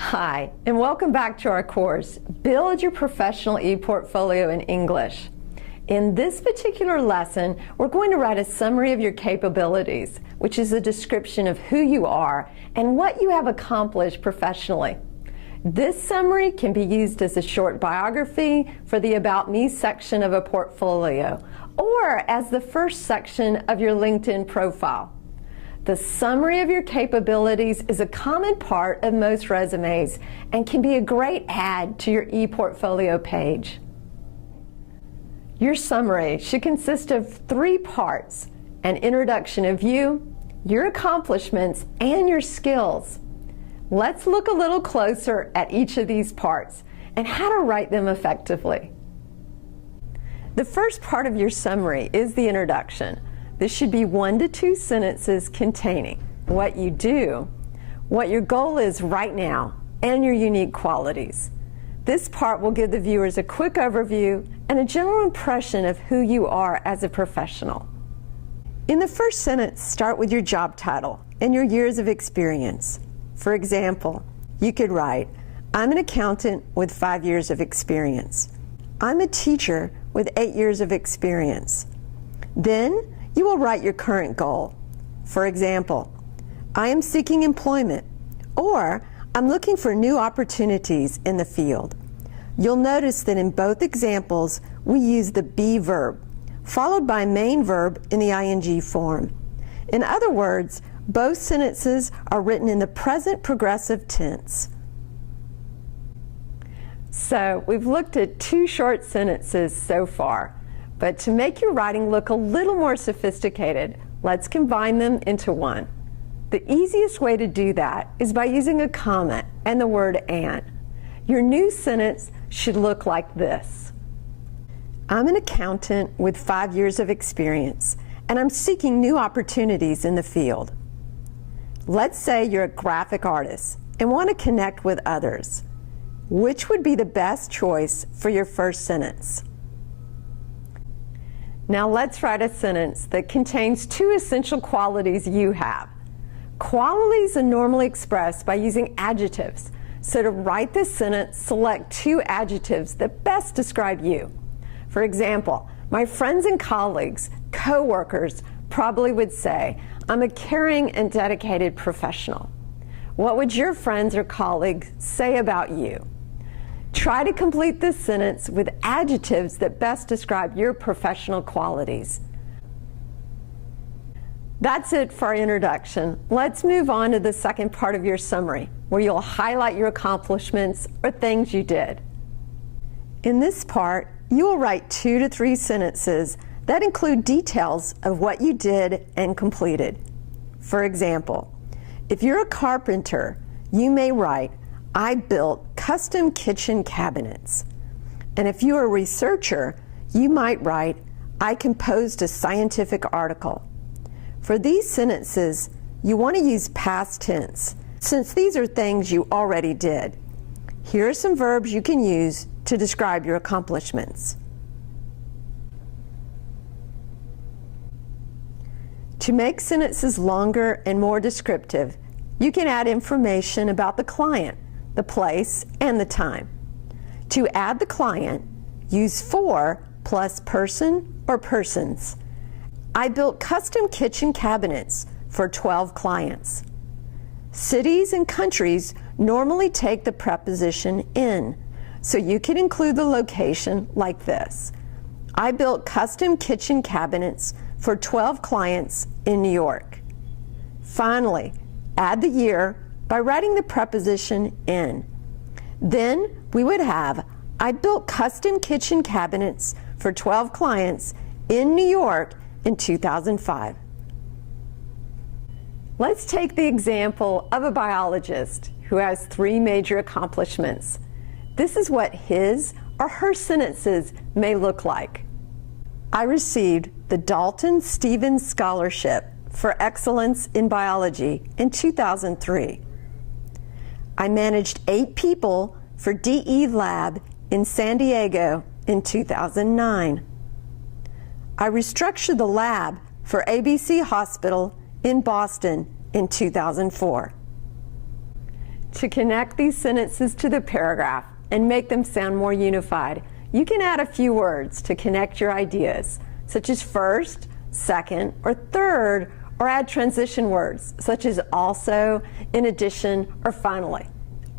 Hi, and welcome back to our course, Build Your Professional ePortfolio in English. In this particular lesson, we're going to write a summary of your capabilities, which is a description of who you are and what you have accomplished professionally. This summary can be used as a short biography for the About Me section of a portfolio, or as the first section of your LinkedIn profile. The summary of your capabilities is a common part of most resumes and can be a great add to your ePortfolio page. Your summary should consist of 3 parts: an introduction of you, your accomplishments, and your skills. Let's look a little closer at each of these parts and how to write them effectively. The first part of your summary is the introduction. This should be 1 to 2 sentences containing what you do, what your goal is right now, and your unique qualities. This part will give the viewers a quick overview and a general impression of who you are as a professional. In the first sentence, start with your job title and your years of experience. For example, you could write, I'm an accountant with 5 years of experience. I'm a teacher with 8 years of experience. Then, you will write your current goal. For example, I am seeking employment, or I'm looking for new opportunities in the field. You'll notice that in both examples, we use the be verb, followed by main verb in the ing form. In other words, both sentences are written in the present progressive tense. So, we've looked at 2 short sentences so far. But to make your writing look a little more sophisticated, let's combine them into one. The easiest way to do that is by using a comma and the word and. Your new sentence should look like this. I'm an accountant with 5 years of experience, and I'm seeking new opportunities in the field. Let's say you're a graphic artist and want to connect with others. Which would be the best choice for your first sentence? Now let's write a sentence that contains 2 essential qualities you have. Qualities are normally expressed by using adjectives. So to write this sentence, select 2 adjectives that best describe you. For example, my friends and colleagues, co-workers, probably would say, I'm a caring and dedicated professional. What would your friends or colleagues say about you? Try to complete this sentence with adjectives that best describe your professional qualities. That's it for our introduction. Let's move on to the second part of your summary, where you'll highlight your accomplishments or things you did. In this part, you will write 2 to 3 sentences that include details of what you did and completed. For example, if you're a carpenter, you may write, I built custom kitchen cabinets. And if you're a researcher, you might write, I composed a scientific article. For these sentences, you want to use past tense, since these are things you already did. Here are some verbs you can use to describe your accomplishments. To make sentences longer and more descriptive, you can add information about the client, the place, and the time. To add the client, use for plus person or persons. I built custom kitchen cabinets for 12 clients. Cities and countries normally take the preposition in, so you can include the location like this. I built custom kitchen cabinets for 12 clients in New York. Finally, add the year by writing the preposition in. Then we would have, I built custom kitchen cabinets for 12 clients in New York in 2005. Let's take the example of a biologist who has 3 major accomplishments. This is what his or her sentences may look like. I received the Dalton Stevens Scholarship for Excellence in Biology in 2003. I managed 8 people for DE Lab in San Diego in 2009. I restructured the lab for ABC Hospital in Boston in 2004. To connect these sentences to the paragraph and make them sound more unified, you can add a few words to connect your ideas, such as first, second, or third, or add transition words, such as also, in addition, or finally.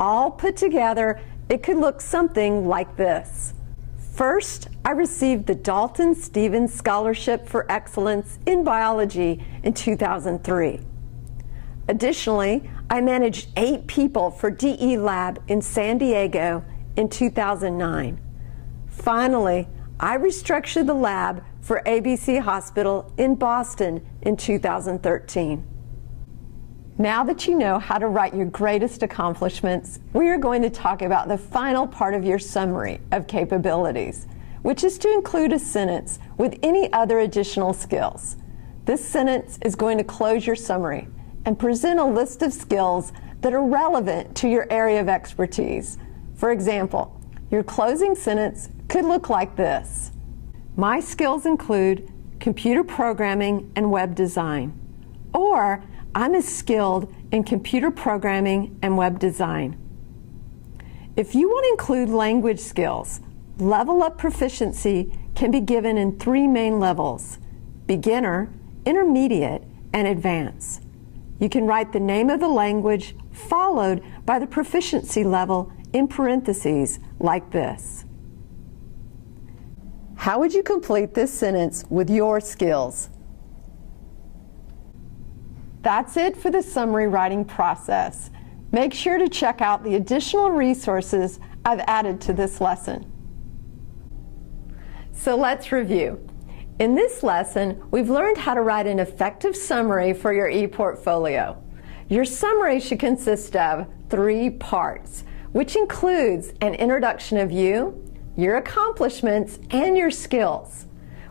All put together, it could look something like this. First, I received the Dalton Stevens Scholarship for Excellence in Biology in 2003. Additionally, I managed 8 people for DE Lab in San Diego in 2009. Finally, I restructured the lab for ABC Hospital in Boston in 2013. Now that you know how to write your greatest accomplishments, we are going to talk about the final part of your summary of capabilities, which is to include a sentence with any other additional skills. This sentence is going to close your summary and present a list of skills that are relevant to your area of expertise. For example, your closing sentence could look like this. My skills include computer programming and web design. Or, I'm as skilled in computer programming and web design. If you want to include language skills, level up proficiency can be given in 3 main levels: beginner, intermediate, and advanced. You can write the name of the language followed by the proficiency level in parentheses like this. How would you complete this sentence with your skills? That's it for the summary writing process. Make sure to check out the additional resources I've added to this lesson. So let's review. In this lesson, we've learned how to write an effective summary for your ePortfolio. Your summary should consist of 3 parts, which includes an introduction of you, your accomplishments, and your skills.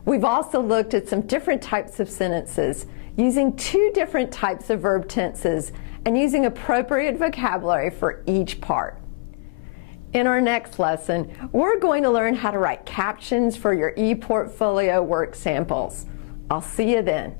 We've also looked at some different types of sentences, using 2 different types of verb tenses, and using appropriate vocabulary for each part. In our next lesson, we're going to learn how to write captions for your ePortfolio work samples. I'll see you then.